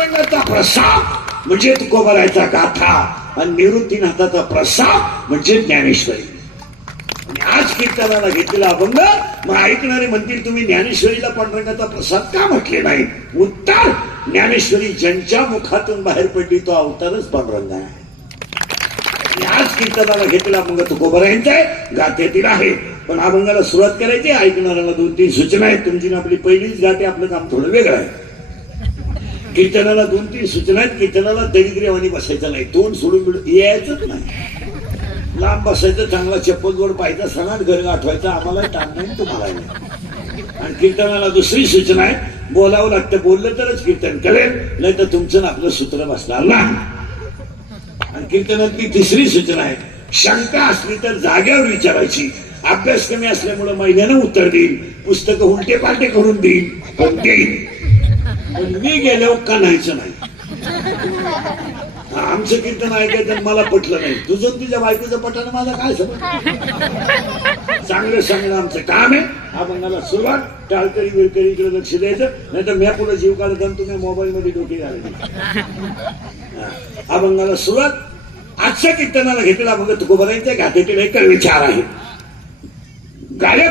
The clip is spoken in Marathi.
पांडुरंगाचा प्रसाद म्हणजे तुकोबरायचा गाथा आणि निवृत्तीनाथाचा प्रसाद म्हणजे ज्ञानेश्वरी. आणि आज कीर्तनाला घेतलेला अभंग मग ऐकणारे म्हणतील तुम्ही ज्ञानेश्वरीला पांडुरंगाचा प्रसाद का म्हटले नाही? उत्तर ज्ञानेश्वरी ज्यांच्या मुखातून बाहेर पडली तो अवतारच पांडुरंग आहे. आज कीर्तनाला घेतलेला अभंग तुकोबरायांचा आहे गाथेतील आहे. पण अभंगाला सुरुवात करायची ऐकणाऱ्याला दोन तीन सूचना आहेत. तुमची ना आपली पहिलीच गाते आपलं काम थोडं वेगळं आहे. कीर्तनाला दोन तीन सूचना आहेत. कीर्तनाला दरिद्र्यवानी बसायचं नाही. तोंड सोडून मिळून यायचंच नाही. लांब बसायचं चांगला चप्पल गोड पाहायचा सणात घर गाठवायचा आम्हाला ताण नाही तुम्हाला. आणि कीर्तनाला दुसरी सूचना आहे. बोलावं लागतं बोललं तरच कीर्तन करेल. नाही तर तुमचं ना आपलं सूत्र बसणार ना आणि कीर्तनातली तिसरी सूचना आहे. शंका असली तर जाग्यावर विचारायची. अभ्यास कमी असल्यामुळे महिन्यानं उत्तर देईल. पुस्तकं उलटे पालटे करून देईल. पण देईल. पण मी गेल्यावर का नाहीचं नाही आमचं कीर्तन ऐकायचं मला पटलं नाही. तुझं तुझ्या बायकोचं पटलं माझं काय समज चांगलं सांगणं आमचं काम आहे. अभंगाला सुरुवात टाळकरी बिळकरी इकडे लक्ष द्यायचं नाही तर म्या पुढे जीव काढत तुम्ही मोबाईल मध्ये डोके घालायचे. अभंगाला सुरुवात. आजच्या कीर्तनाला घेतलेला अभंग तुकोबरांच्या घातेतील एक विचार आहे. गायक